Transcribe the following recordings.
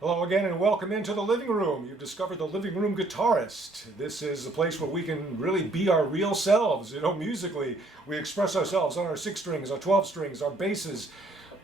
Hello again and welcome into the living room. You've discovered the living room guitarist. This is a place where we can really be our real selves, musically. We express ourselves on our 6 strings, our 12 strings, our basses,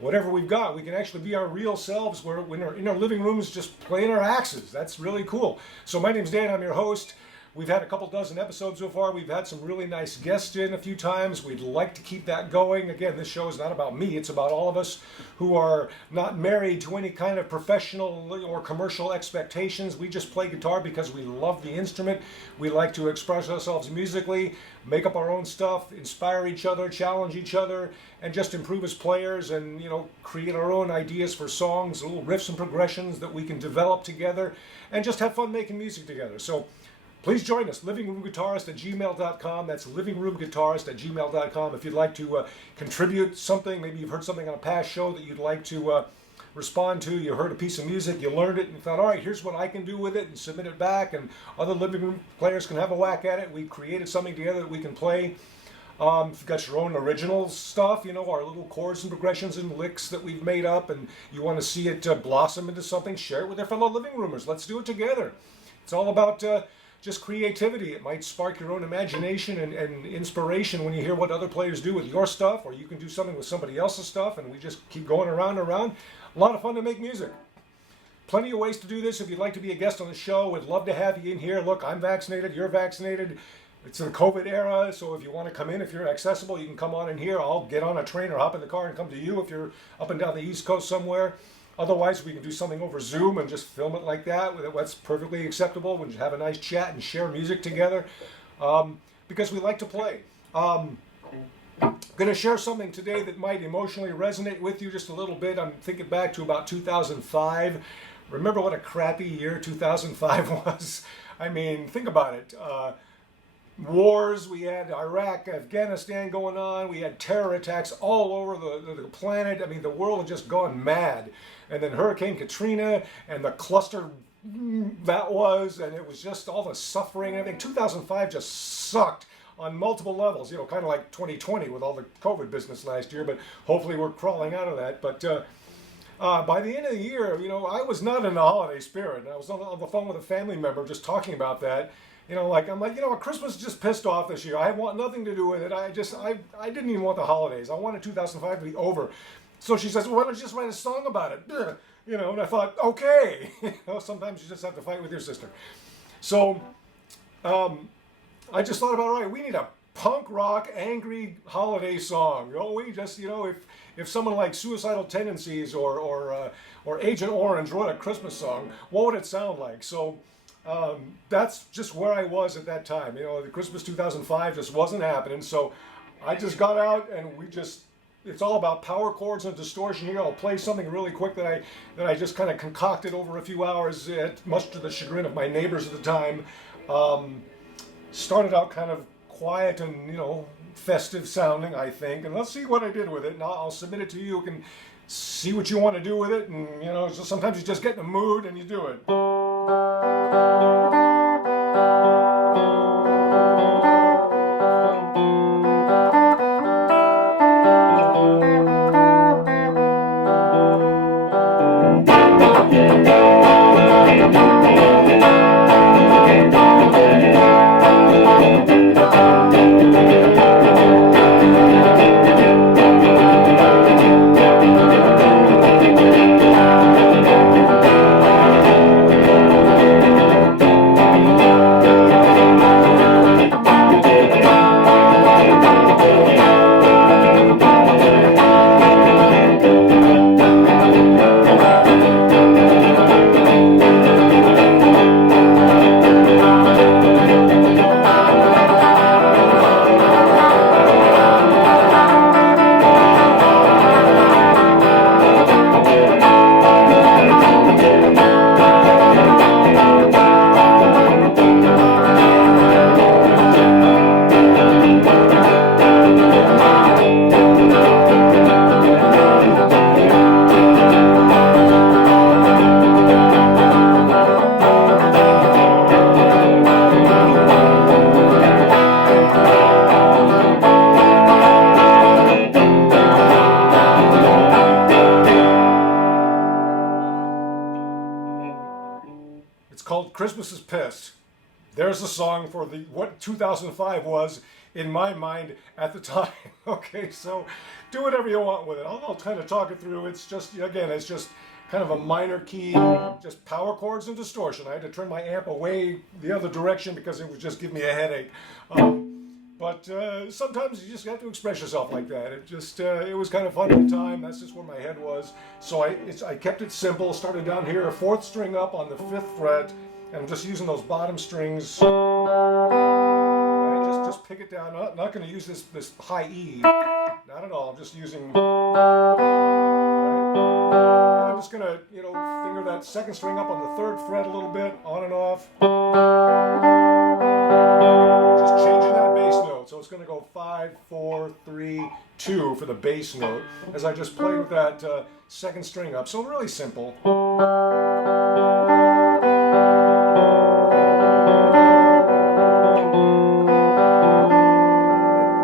whatever we've got. We can actually be our real selves when we're in our living rooms just playing our axes. That's really cool. So my name's Dan, I'm your host. We've had a couple dozen episodes so far. We've had some really nice guests in a few times. We'd like to keep that going. Again, this show is not about me. It's about all of us who are not married to any kind of professional or commercial expectations. We just play guitar because we love the instrument. We like to express ourselves musically, make up our own stuff, inspire each other, challenge each other, and just improve as players and, create our own ideas for songs, little riffs and progressions that we can develop together and just have fun making music together. So please join us, livingroomguitarist@gmail.com. That's livingroomguitarist@gmail.com. If you'd like to contribute something, maybe you've heard something on a past show that you'd like to respond to, you heard a piece of music, you learned it, and you thought, all right, here's what I can do with it, and submit it back, and other living room players can have a whack at it. We've created something together that we can play. If you've got your own original stuff, our little chords and progressions and licks that we've made up, and you want to see it blossom into something, share it with your fellow living roomers. Let's do it together. It's all about just creativity. It might spark your own imagination and inspiration when you hear what other players do with your stuff, or you can do something with somebody else's stuff, and we just keep going around and around. A lot of fun to make music. Plenty of ways to do this. If you'd like to be a guest on the show, we'd love to have you in here. Look, I'm vaccinated, you're vaccinated. It's the COVID era, so if you want to come in, if you're accessible, you can come on in here. I'll get on a train or hop in the car and come to you if you're up and down the East Coast somewhere. Otherwise, we can do something over Zoom and just film it like that. That's perfectly acceptable. We just have a nice chat and share music together because we like to play. I'm going to share something today that might emotionally resonate with you just a little bit. I'm thinking back to about 2005. Remember what a crappy year 2005 was? I mean, think about it. Wars, we had Iraq, Afghanistan going on, we had terror attacks all over the planet. I mean, the world had just gone mad. And then Hurricane Katrina and the cluster that was, and it was just all the suffering. I think 2005 just sucked on multiple levels, kind of like 2020 with all the COVID business last year, but hopefully we're crawling out of that. But by the end of the year, I was not in the holiday spirit. I was on the phone with a family member just talking about that. Christmas is just pissed off this year. I want nothing to do with it. I didn't even want the holidays. I wanted 2005 to be over. So she says, well, why don't you just write a song about it? And I thought, okay. Sometimes you just have to fight with your sister. So I just thought about, all right, we need a punk rock, angry holiday song. We just, if someone like Suicidal Tendencies or Agent Orange wrote a Christmas song, what would it sound like? So that's just where I was at that time. The Christmas 2005 just wasn't happening. So I just got out and it's all about power chords and distortion here. I'll play something really quick that I just kind of concocted over a few hours, much to the chagrin of my neighbors at the time. Started out kind of quiet and, festive sounding, I think. And let's see what I did with it. And I'll submit it to you. You can see what you want to do with it. And, sometimes you just get in the mood and you do it. Christmas is pissed. There's a song for what 2005 was in my mind at the time. Okay, so do whatever you want with it. I'll kind of talk it through. It's just, again, it's just kind of a minor key, just power chords and distortion. I had to turn my amp away the other direction because it would just give me a headache. But sometimes you just have to express yourself like that. It was kind of fun at the time. That's just where my head was. So I kept it simple. Started down here, 4th string up on the 5th fret, and I'm just using those bottom strings. Right, just pick it down. Not going to use this high E. Not at all. I'm just using. Right, and I'm just going to finger that 2nd string up on the 3rd fret a little bit, on and off. Just changing that bass note. So it's going to go 5, 4, 3, 2 for the bass note as I just play with that 2nd string up. So really simple.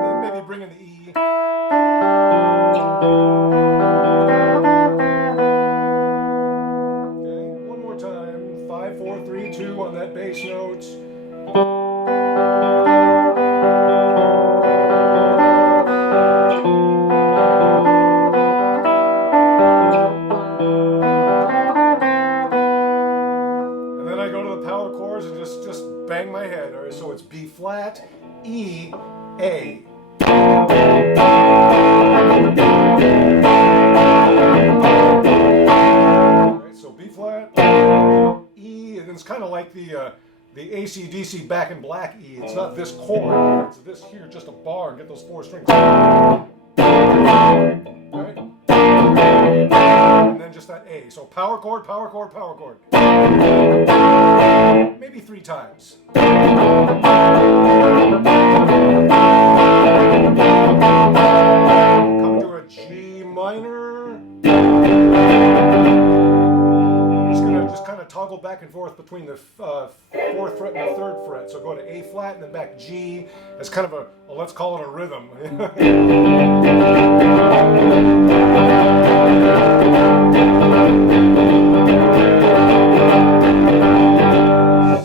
And maybe bring in the E. Okay, one more time. 5, 4, 3, 2 on that bass note. Bang my head. All right, so it's B flat, E, A. All right, so B flat, E, and it's kind of like the AC/DC Back in Black E. It's not this chord. It's this here, just a bar, and get those 4 strings. All right. And then just that A. So power chord, power chord, power chord. Maybe 3 times. Come to a G minor. I'm just going to kind of toggle back and forth between the 4th fret and the 3rd fret. So go to A flat and then back G. It's kind of a, well, let's call it a rhythm.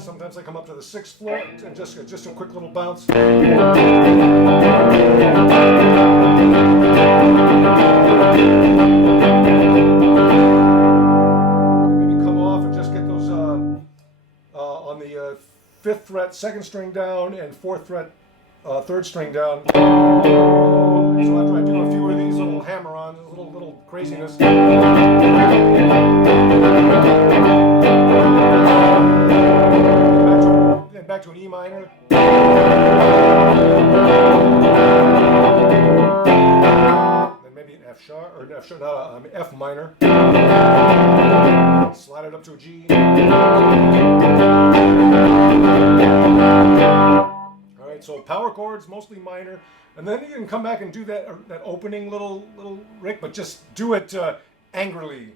Sometimes I come up to the 6th fret and just a quick little bounce. Maybe come off and just get those on the 5th fret, 2nd string down, and 4th fret, 3rd string down. So after I do a few of these little hammer-ons, little craziness. Back to an E minor. Then maybe an F sharp or F minor. Slide it up to a G. All right, so power chords, mostly minor, and then you can come back and do that opening little rick, but just do it angrily.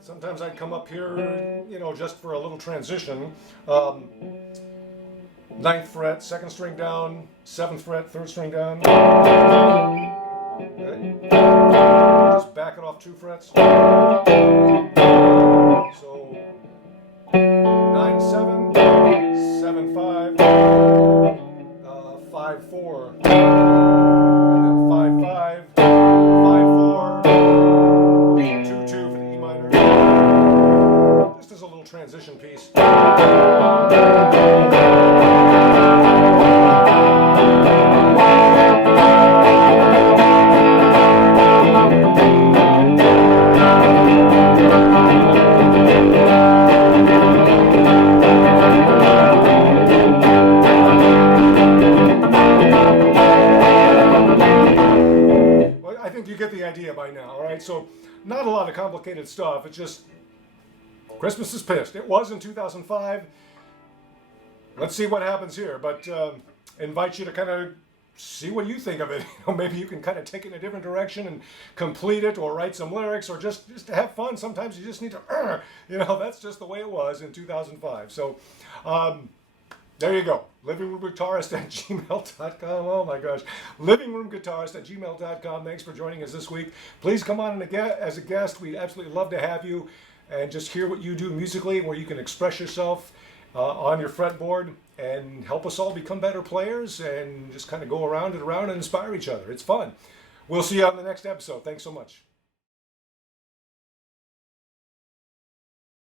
Sometimes I'd come up here, just for a little transition. 9th fret, 2nd string down, 7th fret, 3rd string down. Okay. Just back it off 2 frets. So 9, 7, 7, 5, 5, 4, and then 5, 5, 5, 4, 2, 2 for the E minor. Just as a little transition piece. You get the idea by now, all right? So not a lot of complicated stuff. It's just Christmas is pissed. It was in 2005. Let's see what happens here. But invite you to kind of see what you think of it. Maybe you can kind of take it in a different direction and complete it, or write some lyrics, or just to have fun. Sometimes you just need to, that's just the way it was in 2005. So there you go. Livingroomguitarist@gmail.com. Oh my gosh. Livingroomguitarist@gmail.com. Thanks for joining us this week. Please come on as a guest. We'd absolutely love to have you and just hear what you do musically, where you can express yourself on your fretboard and help us all become better players and just kind of go around and inspire each other. It's fun. We'll see you on the next episode. Thanks so much.